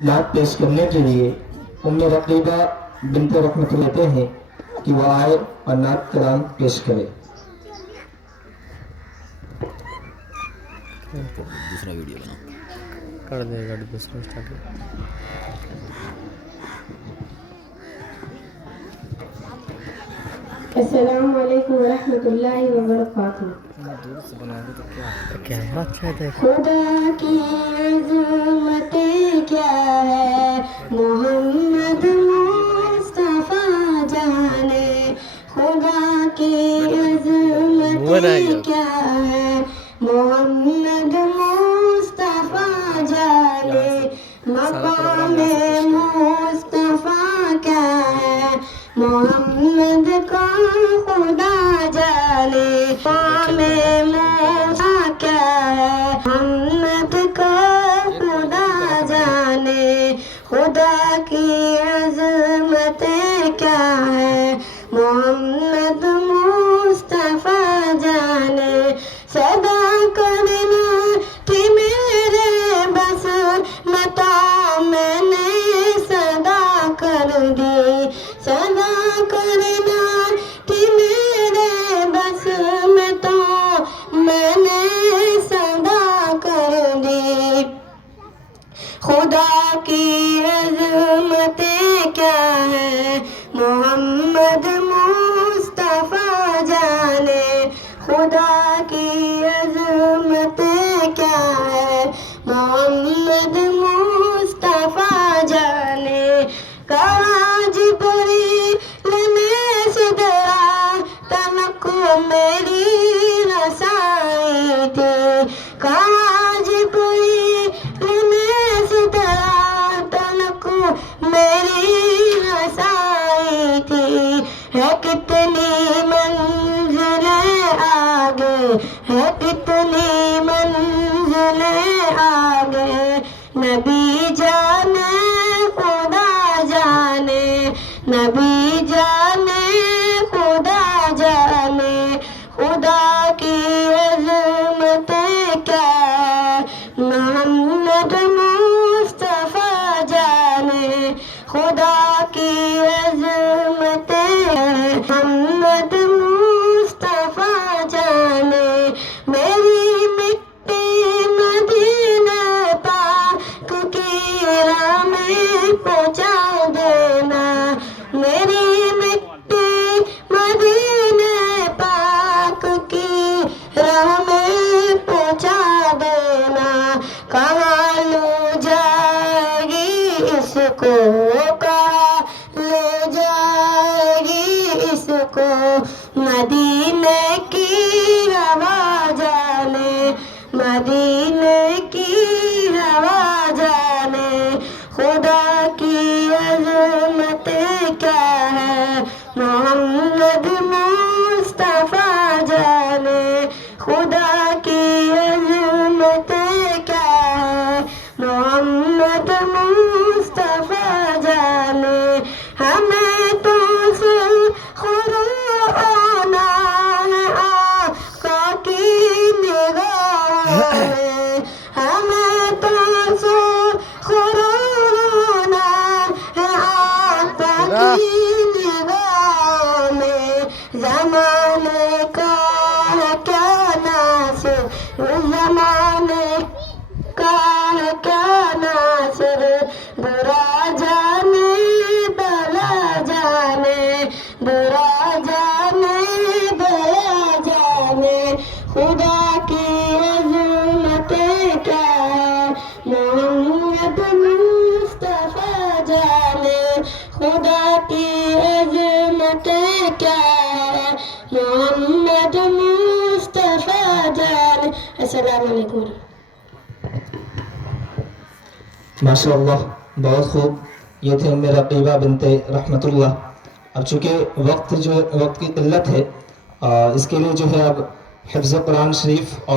नात पेश करने के लिए उम्मे रकीबा बिनते रहमतुल्लाह कहते हैं कि वह आए और नात कलाम पेश करे। दूसरा वीडियो बनाओ कर देगा दूसरा स्टार्ट। अस्सलाम वालेकुम रहमतुल्लाहि व बरकातुहू। दूर से बनाओगे तो क्या है अच्छा है। खुदा की अज़मतें क्या है मोहम्मद मुस्तफ़ा जाने। खुदा की अज़मतें क्या है मोहम्मद मुस्तफ़ा जाने। मक़ाम मुस्तफ़ा क्या है मोहम्मद का खुदा जाने। मक़ाम मूसा क्या है मोहम्मद का खुदा जाने। खुदा की अज़मतें क्या है मोहम्मद मुस्तफ़ा जाने। सदा करना कि मेरे बस मता मैंने सदा कर दी। सदा करना कि मेरे बस में तो मैंने सदा कर दी। खुदा की अज़मतें क्या है मोहम्मद मुस्तफ़ा जाने। खुदा की अज़मतें क्या है मोहम्मद मुस्तफ़ा जाने। काज बरी में सिदरा तनक मेरी रसाई थी। काज बरी में सिदरा तनक मेरी रसाई थी। है कितनी मंजिलें आगे है कितनी मंजिलें आगे। नबी जाने खुदा जाने नबी जाने खुदा जाने। खुदा की अज़मतें क्या है मोहम्मद मुस्तफ़ा जाने। खुदा की अज़मतें मोहम्मद मुस्तफ़ा जाने। मेरी मिट्टी मदीना पाक की राह में पहुँचा देना। मेरी मिट्टी मदीना पाक की राह में पहुँचा देना। कहाँ ले जाएगी इसको कहाँ ले जाएगी इसको मदीने की हवा जाने। मदीने की हवा जाने। खुदा की अज़मतें क्या है मोहम्मद मुस्तफ़ा जाने। खुदा की अज़मतें क्या है मोहम्मद मुस्तफ़ा जाने। हमें तो खुदा है आका की निगाह में। हमें तो खुदा है आका की निगाह में। ज़माने का है क्या नासिर ज़माने का है क्या नासिर। बुरा जाने भला जाने बुरा जाने भला जाने। खुदा की अज़मतें क्या है मोहम्मद मुस्तफ़ा जाने। खुदा की अज़मतें क्या है मोहम्मद मुस्तफ़ा जाने। अस्सलामु अलैकुम। माशाअल्लाह बहुत खूब। ये थे उम्मे रकीबा बिनते रहमतुल्लाह। अब चूँकि वक्त की किल्लत है इसके लिए जो है अब हिफ्ज़ कुरान शरीफ और